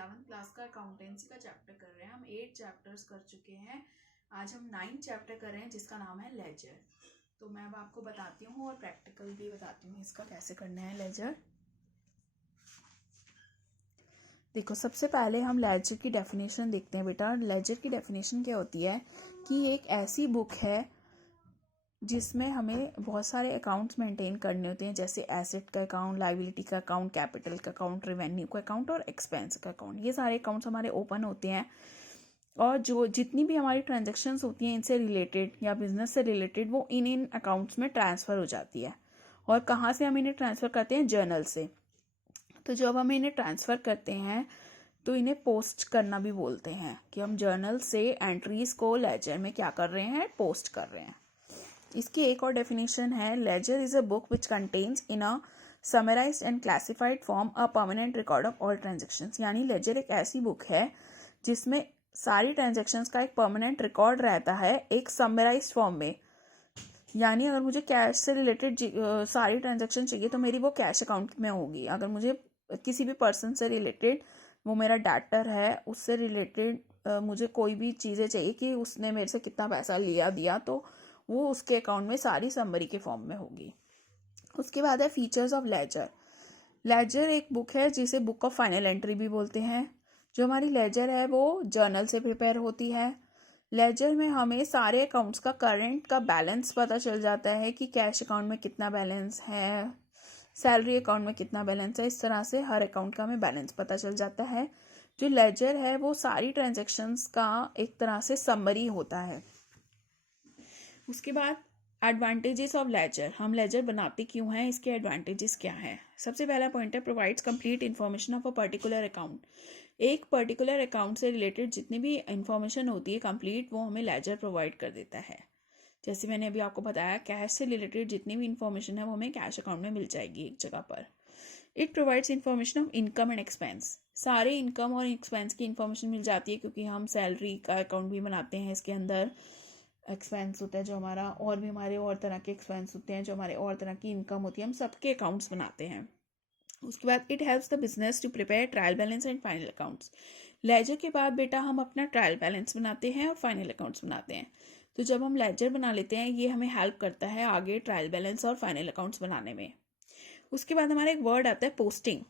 11th class का accountancy का chapter कर रहे हैं। हम 8 चैप्टर्स कर चुके हैं। आज हम 9th चैप्टर कर रहे हैं जिसका नाम है लेजर। तो मैं अब आपको बताती हूँ और प्रैक्टिकल भी बताती हूँ इसका कैसे करना है लेजर। देखो, सबसे पहले हम लेजर की डेफिनेशन देखते हैं। बेटा, लेजर की डेफिनेशन क्या होती है कि एक ऐसी बुक है जिसमें हमें बहुत सारे अकाउंट्स मेंटेन करने होते हैं, जैसे एसेट का अकाउंट, लाइबिलिटी का अकाउंट, कैपिटल का अकाउंट, रेवेन्यू का अकाउंट और एक्सपेंस का अकाउंट। ये सारे अकाउंट्स हमारे ओपन होते हैं और जो जितनी भी हमारी ट्रांजैक्शंस होती हैं इनसे रिलेटेड या बिजनेस से रिलेटेड, वो इन अकाउंट्स में ट्रांसफ़र हो जाती है। और कहाँ से हम इन्हें ट्रांसफ़र करते हैं? जर्नल से। तो जब हम इन्हें ट्रांसफ़र करते हैं तो इन्हें पोस्ट करना भी बोलते हैं कि हम जर्नल से एंट्रीज को लेजर में क्या कर रहे हैं? पोस्ट कर रहे हैं। इसकी एक और डेफिनेशन है, ledger is a book which contains in a summarised and classified form a permanent record of all transactions. यानी लेजर एक ऐसी बुक है जिसमें सारी ट्रांजेक्शन्स का एक परमानेंट रिकॉर्ड रहता है एक समराइज्ड फॉर्म में। यानी अगर मुझे कैश से रिलेटेड सारी ट्रांजेक्शन चाहिए तो मेरी वो कैश अकाउंट में होगी। अगर मुझे किसी भी पर्सन से रिलेटेड, वो मेरा डेटर है, उससे रिलेटेड मुझे कोई भी चीज़ें चाहिए कि उसने मेरे से कितना पैसा लिया दिया, तो वो उसके अकाउंट में सारी समरी के फॉर्म में होगी। उसके बाद है फीचर्स ऑफ लेजर। लेजर एक बुक है जिसे बुक ऑफ फाइनल एंट्री भी बोलते हैं। जो हमारी लेजर है वो जर्नल से प्रिपेयर होती है। लेजर में हमें सारे अकाउंट्स का करंट का बैलेंस पता चल जाता है कि कैश अकाउंट में कितना बैलेंस है, सैलरी अकाउंट में कितना बैलेंस है। इस तरह से हर अकाउंट का हमें बैलेंस पता चल जाता है। जो लेजर है वो सारी ट्रांजैक्शंस का एक तरह से समरी होता है। उसके बाद एडवांटेजेस ऑफ लेजर। हम लेजर बनाते क्यों हैं, इसके एडवांटेजेस क्या हैं? सबसे पहला पॉइंट है, provides complete information of a particular account. एक पर्टिकुलर अकाउंट से रिलेटेड जितनी भी इंफॉर्मेशन होती है कंप्लीट, वो हमें लेजर प्रोवाइड कर देता है। जैसे मैंने अभी आपको बताया, कैश से रिलेटेड जितनी भी इंफॉर्मेशन है वो हमें कैश अकाउंट में मिल जाएगी एक जगह पर। It provides information of income and expense. सारे इनकम और एक्सपेंस की इन्फॉर्मेशन मिल जाती है, क्योंकि हम सैलरी का अकाउंट भी बनाते हैं। इसके अंदर एक्सपेंस होता है जो हमारा, और भी हमारे और तरह के एक्सपेंस होते हैं जो हमारे और तरह की इनकम होती है। हम सबके अकाउंट्स बनाते हैं। उसके बाद it helps the business to prepare trial balance and final accounts. Ledger के बाद बेटा हम अपना ट्रायल बैलेंस बनाते हैं और फाइनल अकाउंट्स बनाते हैं। तो जब हम लेजर बना लेते हैं, ये हमें हेल्प करता है आगे ट्रायल बैलेंस और फाइनल अकाउंट्स बनाने में। उसके बाद हमारा एक वर्ड आता है पोस्टिंग।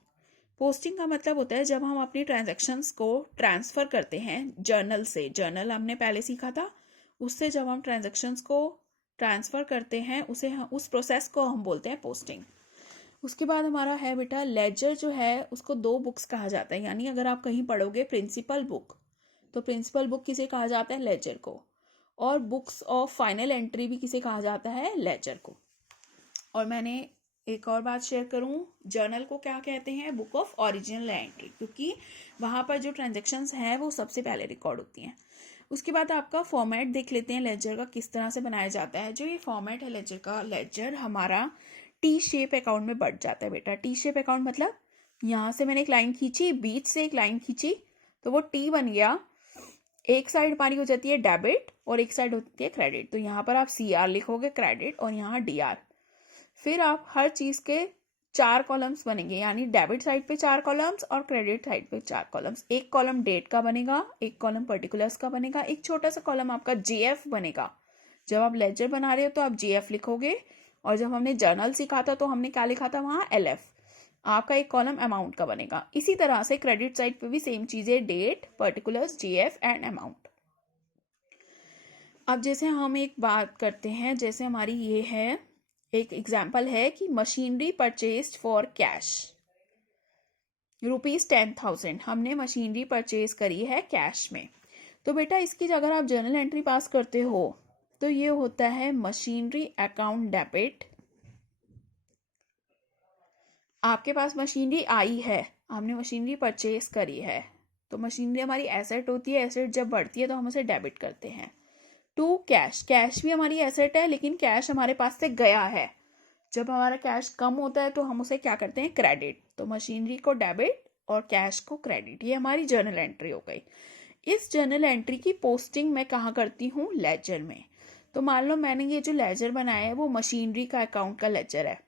पोस्टिंग का मतलब होता है जब हम अपनी ट्रांजैक्शंस को ट्रांसफ़र करते हैं जर्नल से। जर्नल हमने पहले सीखा था, उससे जब हम ट्रांजैक्शंस को ट्रांसफ़र करते हैं उस प्रोसेस को हम बोलते हैं पोस्टिंग। उसके बाद हमारा है बेटा लेजर, जो है उसको दो बुक्स कहा जाता है। यानी अगर आप कहीं पढ़ोगे प्रिंसिपल बुक, तो प्रिंसिपल बुक किसे कहा जाता है? लेजर को। और बुक्स ऑफ फाइनल एंट्री भी किसे कहा जाता है? लेजर को। और मैंने एक और बात शेयर करूं, जर्नल को क्या कहते हैं? बुक ऑफ ओरिजिनल एंट्री, क्योंकि वहाँ पर जो ट्रांजेक्शन्स हैं वो सबसे पहले रिकॉर्ड होती हैं। उसके बाद आपका फॉर्मेट देख लेते हैं लेजर का किस तरह से बनाया जाता है। जो ये फॉर्मेट है लेजर का, लेजर हमारा टी शेप अकाउंट में बढ़ जाता है बेटा। टी शेप अकाउंट मतलब यहाँ से मैंने एक लाइन खींची, बीच से एक लाइन खींची, तो वो टी बन गया। एक साइड हमारी हो जाती है डेबिट और एक साइड होती है क्रेडिट। तो यहाँ पर आप CR लिखोगे क्रेडिट, और यहाँ DR। फिर आप हर चीज़ के 4 कॉलम्स बनेंगे, यानी डेबिट साइड पे 4 कॉलम्स और क्रेडिट साइड पे 4 कॉलम्स। एक कॉलम डेट का बनेगा, एक कॉलम पर्टिकुलर्स का बनेगा, एक छोटा सा कॉलम आपका JF बनेगा। जब आप लेजर बना रहे हो तो आप JF लिखोगे, और जब हमने जर्नल सीखा था तो हमने क्या लिखा था वहाँ? LF। आपका एक कॉलम अमाउंट का बनेगा। इसी तरह से क्रेडिट साइड पे भी सेम चीज़ें, date, particulars, JF and amount. अब जैसे हम एक बात करते हैं, जैसे हमारी ये है, एक एग्जाम्पल है कि मशीनरी परचेस्ड फॉर कैश ₹10,000। हमने मशीनरी परचेज करी है कैश में। तो बेटा इसकी अगर आप जर्नल एंट्री पास करते हो तो ये होता है मशीनरी अकाउंट डेबिट। आपके पास मशीनरी आई है, हमने मशीनरी परचेज करी है, तो मशीनरी हमारी एसेट होती है। एसेट जब बढ़ती है तो हम उसे डेबिट करते हैं। टू कैश, कैश भी हमारी एसेट है, लेकिन कैश हमारे पास से गया है। जब हमारा कैश कम होता है तो हम उसे क्या करते हैं? क्रेडिट। तो मशीनरी को डेबिट और कैश को क्रेडिट। ये हमारी जर्नल एंट्री हो गई। इस जर्नल एंट्री की पोस्टिंग मैं कहाँ करती हूँ? लेजर में। तो मान लो मैंने ये जो लेजर बनाया है वो मशीनरी का अकाउंट का लेजर है,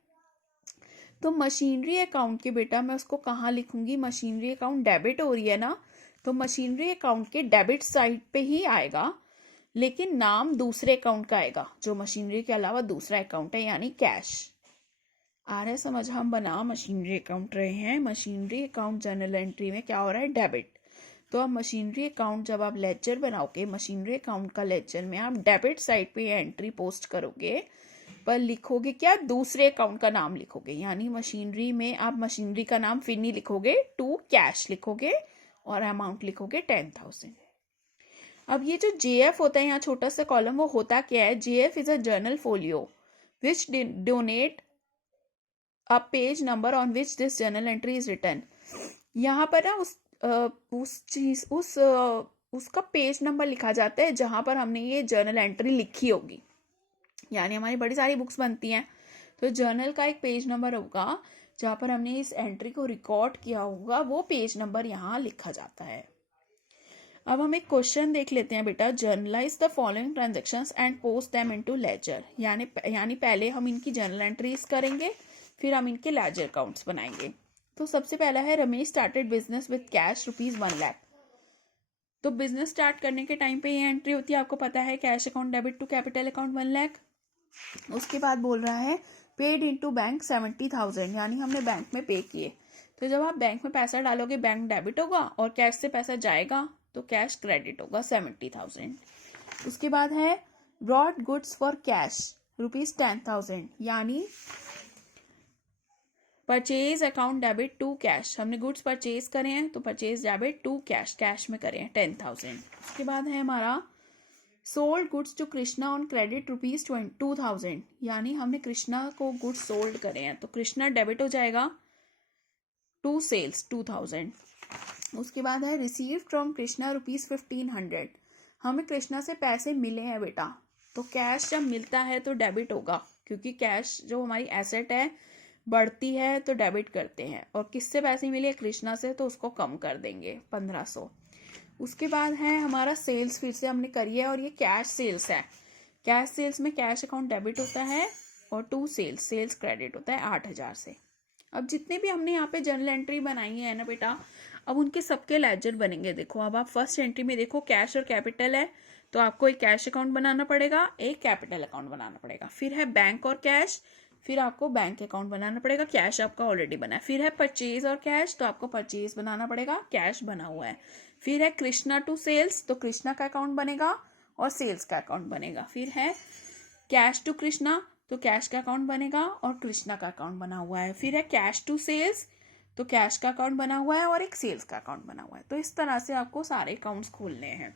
तो मशीनरी अकाउंट के बेटा मैं उसको कहाँ लिखूंगी, मशीनरी अकाउंट डेबिट हो रही है ना, तो मशीनरी अकाउंट के डेबिट साइड पे ही आएगा, लेकिन नाम दूसरे अकाउंट का आएगा जो मशीनरी के अलावा दूसरा अकाउंट है, यानी कैश। आ रहा है समझ? हम बना मशीनरी अकाउंट रहे हैं, मशीनरी अकाउंट जर्नल एंट्री में क्या हो रहा है, डेबिट। तो अब मशीनरी अकाउंट जब आप लेजर बनाओगे, मशीनरी अकाउंट का लेजर में आप डेबिट साइड पे एंट्री पोस्ट करोगे, पर लिखोगे क्या, दूसरे अकाउंट का नाम लिखोगे, यानी मशीनरी में आप मशीनरी का नाम फिर नहीं लिखोगे, टू कैश लिखोगे और अमाउंट लिखोगे 10,000। अब ये जो जेएफ होता है यहाँ छोटा सा कॉलम, वो होता क्या है, JF is a journal folio which denote a page number on which this journal entry is written. यहाँ पर ना उसका पेज नंबर लिखा जाता है जहां पर हमने ये जर्नल एंट्री लिखी होगी, यानी हमारी बड़ी सारी बुक्स बनती हैं, तो जर्नल का एक पेज नंबर होगा जहाँ पर हमने इस एंट्री को रिकॉर्ड किया होगा, वो पेज नंबर यहाँ लिखा जाता है। अब हम एक क्वेश्चन देख लेते हैं बेटा, journalise the following transactions and post them into ledger, यानी पहले हम इनकी जर्नल एंट्रीज करेंगे, फिर हम इनके लेजर अकाउंट्स बनाएंगे। तो सबसे पहला है, Ramesh started business with cash ₹1 lakh. तो बिजनेस स्टार्ट करने के टाइम पे ये एंट्री होती है, आपको पता है, cash account debit to capital account 1 lakh. उसके बाद बोल रहा है पेड इनटू बैंक 70,000, यानी हमने बैंक में पे किए। तो जब आप बैंक में पैसा डालोगे, बैंक डेबिट होगा और कैश से पैसा जाएगा तो कैश क्रेडिट होगा 70,000। उसके बाद है ब्रॉड गुड्स फॉर कैश ₹10,000, यानी purchase account debit to cash, हमने गुड्स परचेज करे हैं तो purchase debit to cash, cash में करें 10,000। उसके बाद है हमारा sold goods to Krishna on credit ₹2,000, यानी हमने कृष्णा को गुड्स सोल्ड करे हैं तो कृष्णा डेबिट हो जाएगा टू सेल्स 2,000। उसके बाद है रिसीव फ्रॉम कृष्णा ₹1,500, हमें कृष्णा से पैसे मिले हैं बेटा, तो कैश जब मिलता है तो डेबिट होगा, क्योंकि कैश जो हमारी एसेट है बढ़ती है तो डेबिट करते हैं, और किससे पैसे मिले, कृष्णा से, तो उसको कम कर देंगे 1,500। उसके बाद है हमारा सेल्स, फिर से हमने करी है और ये कैश सेल्स है। कैश सेल्स में कैश अकाउंट डेबिट होता है और टू सेल्स, सेल्स क्रेडिट होता है 8,000 से। अब जितने भी हमने यहाँ पे जर्नल एंट्री बनाई है ना बेटा, अब उनके सबके लेजर बनेंगे। देखो अब आप फर्स्ट एंट्री में देखो कैश और कैपिटल है, तो आपको एक कैश अकाउंट बनाना पड़ेगा, एक कैपिटल अकाउंट बनाना पड़ेगा। फिर है बैंक और कैश, फिर आपको बैंक अकाउंट बनाना पड़ेगा, कैश आपका ऑलरेडी बना है। फिर है परचेज और कैश, तो आपको परचेज बनाना पड़ेगा, कैश बना हुआ है। फिर है कृष्णा टू सेल्स, तो कृष्णा का अकाउंट बनेगा और सेल्स का अकाउंट बनेगा। फिर है कैश टू कृष्णा, तो कैश का अकाउंट बनेगा और कृष्णा का अकाउंट बना हुआ है। फिर है कैश टू सेल्स, तो कैश का अकाउंट बना हुआ है और एक सेल्स का अकाउंट बना हुआ है। तो इस तरह से आपको सारे अकाउंट्स खोलने हैं।